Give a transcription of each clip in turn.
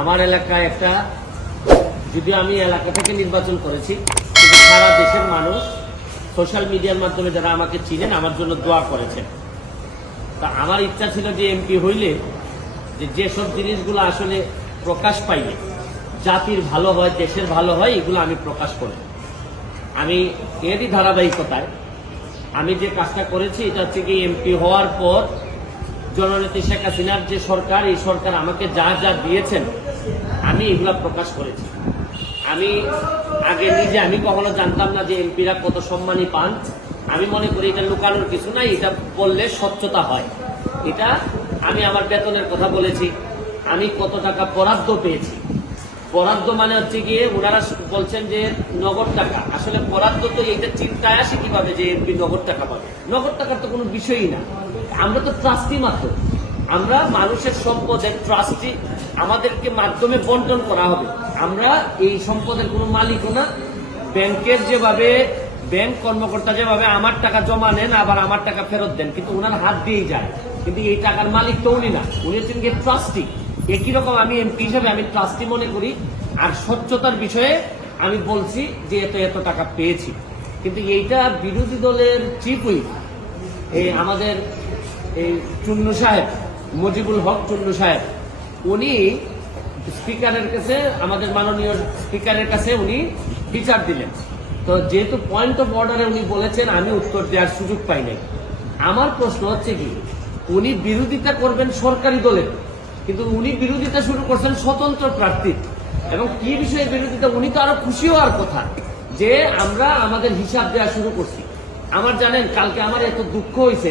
আমার এলাকায় একটা যদিও আমি এলাকা থেকে নির্বাচন করেছি, কিন্তু সারা দেশের মানুষ সোশ্যাল মিডিয়ার মাধ্যমে যারা আমাকে চিনেন, আমার জন্য দোয়া করেছেন। তা আমার ইচ্ছা ছিল যে এমপি হইলে, যে যেসব জিনিসগুলো আসলে প্রকাশ পাইলে, জাতির ভালো হয়, দেশের ভালো হয়, এগুলো আমি প্রকাশ করি আমি এরই ধারাবাহিকতায়, আমি যে কাজটা করেছি, এটা হচ্ছে কি এমপি হওয়ার পর জননেত্রী শেখ হাসিনার যে সরকার, এই সরকার আমাকে যা যা দিয়েছেন, আমি এগুলা প্রকাশ করেছি। আমি আগে নিজে, আমি কখনো জানতাম না যে এমপিরা কত সম্মানই পান। আমি মনে করি এটা লুকানোর কিছু নাই, এটা বললে স্বচ্ছতা হয়। এটা আমি আমার বেতনের কথা বলেছি, আমি কত টাকা বরাদ্দ পেয়েছি। বরাদ্দ মানে হচ্ছে গিয়ে ওনারা বলছেন যে নগদ টাকা। আসলে বরাদ্দ তো এইটা চিন্তায় আসে কীভাবে যে এমপি নগদ টাকা পাবে? নগদ টাকার তো কোনো বিষয়ই না। আমরা তো ট্রাস্টি মাত্র। আমরা মানুষের সম্পদের ট্রাস্টি আমাদেরকে মাধ্যমে বন্টন করা হবে। আমরা এই সম্পদের কোনো মালিকও না। ব্যাংকের যেভাবে, ব্যাংক কর্মকর্তা যেভাবে আমার টাকা জমা নেন, আবার আমার টাকা ফেরত দেন, কিন্তু ওনার হাত দিয়েই যায়। কিন্তু এই টাকার মালিক তো উনি না। উনি হচ্ছেন গিয়ে ট্রাস্টি একই রকম আমি এমপি হিসাবে আমি ট্রাস্টি মনে করি। আর স্বচ্ছতার বিষয়ে আমি বলছি যে এত এত টাকা পেয়েছি। কিন্তু এইটা বিরোধী দলের চিফ এই আমাদের এই চুন্নু সাহেব, মজিবুল হক চুন্নু সাহেব, উনি স্পিকারের কাছে, আমাদের মাননীয় স্পিকারের কাছে উনি বিচার দিলেন। তো যেহেতু পয়েন্ট অফ অর্ডারে উনি বলেছেন, আমি উত্তর দেওয়ার সুযোগ পাই নাই। আমার প্রশ্ন হচ্ছে কি, উনি বিরোধিতা করবেন সরকারি দলের, কিন্তু উনি বিরোধিতা শুরু করছেন স্বতন্ত্র প্রার্থী এবং কি বিষয়ে বিরোধিতা, উনি তো আরও খুশি হওয়ার কথা, যে আমরা আমাদের হিসাব দেওয়া শুরু করছি। আমার জানেন, কালকে আমার এত দুঃখ হয়েছে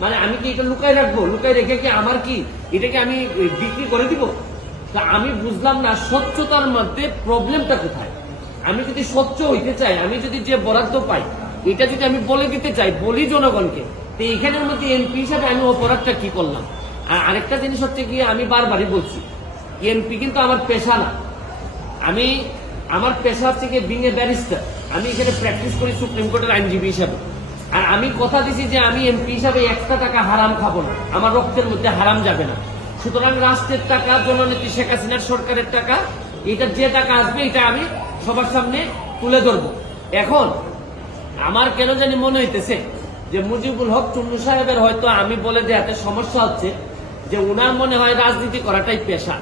মানে আমি কি এটা লুকাই রাখব? লুকাই রেখে কি আমার কি? এটাকে আমি বিক্রি করে দিব? তা আমি বুঝলাম না স্বচ্ছতার মধ্যে প্রবলেমটা কোথায়। আমি যদি স্বচ্ছ হইতে চাই, আমি যদি যে বরাদ্দ পাই, এটা যদি আমি বলে দিতে চাই, বলি জনগণকে, তো এখানের মধ্যে এমপি হিসাবে আমি অপরাধটা কি করলাম? আর আরেকটা জিনিস হচ্ছে কি আমি বারবারই বলছি, এমপি কিন্তু আমার পেশা না। আমি, আমার পেশা হচ্ছে কি বিং এ ব্যারিস্টার আমি এখানে প্র্যাকটিস করি সুপ্রিম কোর্টের আইনজীবী হিসাবে। আর আমি কথা দিছি যে আমি এমপি হিসাবে একটা টাকা হারাম খাব না। আমার রক্তের মধ্যে হারাম যাবে না। সুতরাং রাষ্ট্রের টাকা, জননেত্রী শেখ হাসিনার সরকারের টাকা এটা যে টাকা আসবে এটা আমি সবার সামনে তুলে ধরবো। এখন আমার কেন জানি মনে হইতেছে যে মুজিবুল হক চুন্নু সাহেবের হয়তো আমি বলে দেওয়াতে সমস্যা হচ্ছে যে উনার মনে হয় রাজনীতি করাটাই পেশা।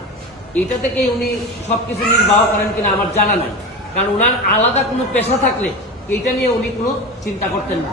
এটা থেকে উনি সবকিছু নির্বাহ করেন কিনা আমার জানা নাই। কারণ উনার আলাদা কোনো পেশা থাকলে এটা নিয়ে উনি কোনো চিন্তা করতেন না।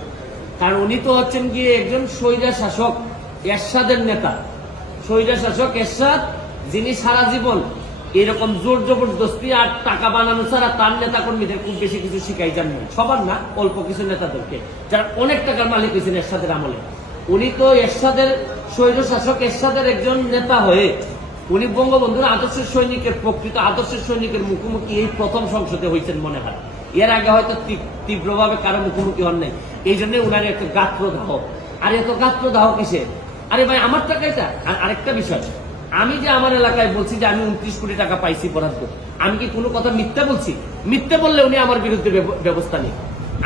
কারণ উনি তো হচ্ছেন গিয়ে একজন স্বৈরা শাসক, এরশাদের নেতা। স্বৈরা শাসক, এরশাদ, যিনি সারা জীবন এরকম জোর জবরদস্তি আর টাকা বানানো ছাড়া তার নেতা কর্মীদের খুব বেশি কিছু শিখাই যান সবার না, অল্প কিছু নেতাদেরকে, যারা অনেক টাকার মালিক হয়েছেন এরশাদের আমলে। উনি তো এরশাদের স্বৈর শাসক, এরশাদের একজন নেতা হয়ে উনি বঙ্গবন্ধুর আদর্শের সৈনিকের প্রকৃত আদর্শ সৈনিকের মুখোমুখি এই প্রথম সংসদে হয়েছেন মনে হয়। এর আগে হয়তো তীব- তীব্রভাবে কারও মুখোমুখি হন নাই। এই জন্য উনার একটা গাত্রদাহ আর এত গাত্রদাহ কিসে? আরে ভাই, আমার টাকা এটা। আর আরেকটা বিষয়, আমি যে আমার এলাকায় বলছি যে আমি উনত্রিশ কোটি টাকা পাইছি বরাদ্দ, আমি কি কোনো কথা মিথ্যা বলছি? মিথ্যা বললে উনি আমার বিরুদ্ধে ব্যবস্থা নেই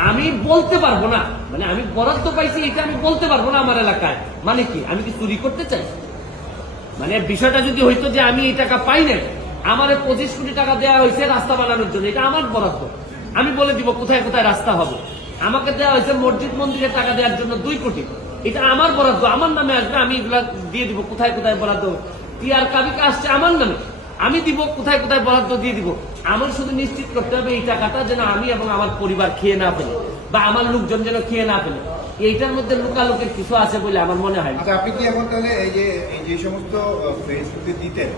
আমি বলতে পারব না। মানে আমি বরাদ্দ পাইছি, এটা আমি বলতে পারব না আমার এলাকায়। মানে কি? আমি কি চুরি করতে চাই? মানে বিষয়টা যদি হইতো যে আমি এই টাকা পাই না আমার পঁচিশ কোটি টাকা দেওয়া হয়েছে রাস্তা বানানোর জন্য, এটা আমার বরাদ্দ। আমি বলে দিব কোথায় কোথায় রাস্তা হবে। আমাকে দেওয়া হয়েছে মসজিদ মন্দিরে টাকা দেওয়ার জন্য দুই কোটি। এটা আমার বরাদ্দ আমার নামে আসবে আমি এগুলা দিয়ে দিব কোথায় কোথায় বরাদ্দ। টিআর কাবিকা আসছে আমার নামে আমি দিব কোথায় কোথায় বরাদ্দ দিয়ে দিব। আমার শুধু নিশ্চিত করতে হবে এই টাকাটা যেন আমি এবং আমার পরিবার খেয়ে না ফেলে বা আমার লোকজন যেন খেয়ে না ফেলে। এইটার মধ্যে লুকালোকের কিছু আছে বলে আমার মনে হয়। আচ্ছা আপনি কি এখন তাহলে এই যে এই যে সমস্ত ফেসবুকে দিতেন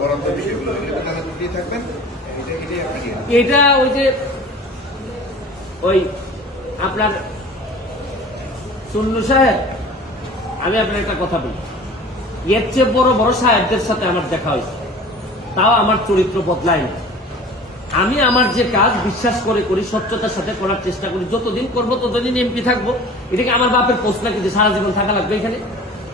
বরাদ্দ বিষয়গুলো থাকবেন? ইয়ে। এটা ওই যে ওই আপনার সুন্নু সাহেব, আমি আপনার একটা কথা বলি। এর চেয়ে বড় বড় সাহেবদের সাথে আমার দেখা হয়েছে। তাও আমার চরিত্র বদলায় না। আমি আমার যে কাজ বিশ্বাস করে করি, স্বচ্ছতার সাথে করার চেষ্টা করি, যতদিন করব ততদিন এমপি থাকব। এটাকে আমার বাপের নাকি যে সারা জীবন থাকা লাগবে এখানে?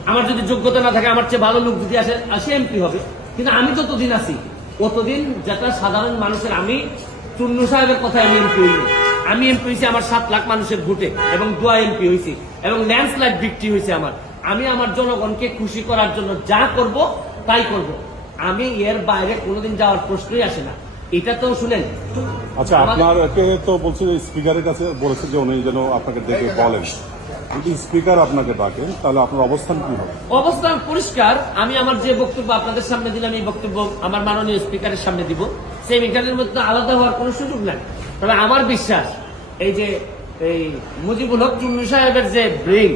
আমার যদি যোগ্যতা না থাকে, আমার চেয়ে ভালো লোক যদি আসে আসে এমপি হবে। কিন্তু আমি যতদিন আছি, ততদিন যেটা সাধারণ মানুষের, আমি চুন্নু সাহেবের কথা আমি এমপি হইনি। আমি এমপি হয়েছি আমার সাত লাখ মানুষের ভোটে এবং দোয়া এমপি হয়েছি এবং ল্যান্ডস্লাইড বিক্রি হয়েছে আমার। আমি আমার জনগণকে খুশি করার জন্য যা করব তাই করব। আমি এর বাইরে কোনোদিন যাওয়ার প্রশ্নই আসে না। এটা তো শুনেন। আচ্ছা আপনাকে তো বলছে স্পিকারের কাছে বলেছে যে উনি যেন আপনাকে ডেকে বলেন। যদি স্পিকার আপনাকে ডাকেন তাহলে আপনার অবস্থান কি হবে? অবস্থান পরিষ্কার। আমি আমার যে বক্তব্য আপনাদের সামনে দিলাম এই বক্তব্য আমার মাননীয় স্পিকারের সামনে দিব। সেই এখানের মধ্যে আলাদা হওয়ার কোনো সুযোগ নাই। তবে আমার বিশ্বাস এই যে, এই মুজিবুল হক চুন্নু সাহেবের যে ব্রেন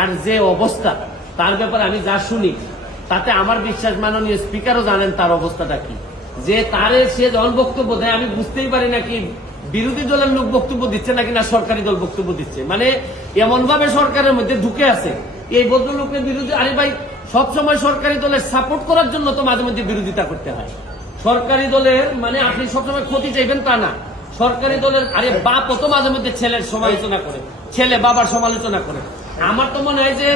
আর যে অবস্থা, তার ব্যাপারে আমি যা শুনি, তাতে আমার বিশ্বাস মাননীয় স্পিকারও জানেন তার অবস্থাটা কি। যে তারে সে দল বক্তব্য দেয়, আমি বুঝতেই পারি না কি বিরোধী দলের লোক বক্তব্য দিচ্ছে নাকি না সরকারি দল বক্তব্য দিচ্ছে। মানে এমন ভাবে সরকারের মধ্যে ঢুকে আছে। এই ভদ্রলোকের বিরুদ্ধে আরে ভাই, সবসময় সরকারি দলের সাপোর্ট করার জন্য তো মাঝে মধ্যে বিরোধিতা করতে হয়। সরকারি দলের মানে আপনি সবসময় ক্ষতি চাইবেন তা না। সরকারি দলের, আরে বাপ তো মাঝে মধ্যে ছেলের সমালোচনা করে। ছেলে বাবার সমালোচনা করে। আমার তো মনে হয় যে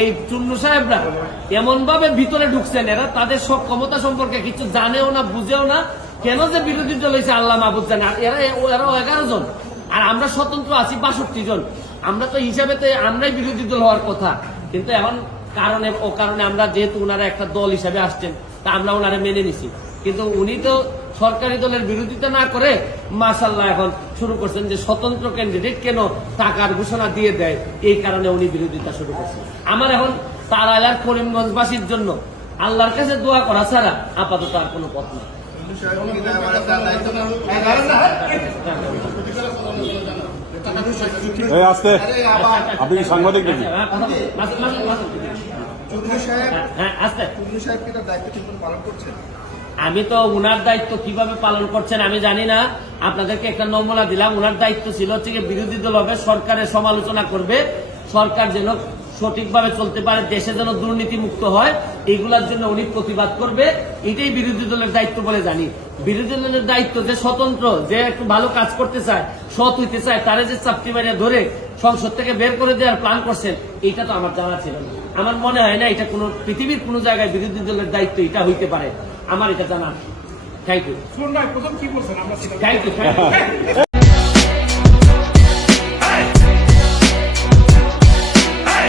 এই চুন্নু সাহেবরা এমন ভাবে ভিতরে ঢুকছেন, এরা তাদের সব ক্ষমতা সম্পর্কে কিছু জানেও না, বুঝেও না, কেন যে বিরোধী দল হয়েছে আল্লাহ মাহবুদ জানে। আর এরা, এরাও এগারো জন। আর আমরা স্বতন্ত্র আছি বাষট্টি জন। আমরা তো হিসাবে তো আমরাই বিরোধী দল হওয়ার কথা। কিন্তু এখন কারণে, ও কারণে আমরা যেহেতু ওনারা একটা দল হিসাবে আসছেন, তা আমরা ওনারা মেনে নিছি। কিন্তু উনি তো সরকারি দলের বিরোধিতা না করে মাসাল্লাহ এখন শুরু করছেন যে স্বতন্ত্র ক্যান্ডিডেট কেন টাকার ঘোষণা দিয়ে দেয়? এই কারণে উনি বিরোধিতা শুরু করছেন। আমার এখন তার এলার করিমগঞ্জবাসীর জন্য আল্লাহর কাছে দোয়া করা ছাড়া আপাতত আর কোনো পথ নেই। না আসতে আপনি কি সাংবাদিক নাকি? হ্যাঁ, মাসুদ। চৌধুরী সাহেব হ্যাঁ, হ্যাঁ আস্তে চৌধুরী সাহেব কি তার দায়িত্ব পালন করছেন? আমি তো উনার দায়িত্ব কীভাবে পালন করছেন আমি জানি না। আপনাদেরকে একটা নমুনা দিলাম। উনার দায়িত্ব ছিল হচ্ছে বিরোধী দল হবে, সরকারের সমালোচনা করবে। সরকার যেন সঠিকভাবে চলতে পারে, দেশে যেন দুর্নীতি মুক্ত হয়, এগুলার জন্য উনি প্রতিবাদ করবে। এটাই বিরোধী দলের দায়িত্ব বলে জানি। বিরোধী দলের দায়িত্ব যে স্বতন্ত্র, যে একটু ভালো কাজ করতে চায়, সৎ হইতে চায়, তারা যে চাপটি মারিয়ে ধরে সংসদ থেকে বের করে দেওয়ার প্ল্যান করছেন এটা তো আমার জানা ছিল না। আমার মনে হয় না এটা কোনো, পৃথিবীর কোনো জায়গায় বিরোধী দলের দায়িত্ব এটা হইতে পারে। আমার এটা জানা থ্যাংক ইউ প্রথম কি বলছেন? আমরা থ্যাংক ইউ থ্যাংক ইউ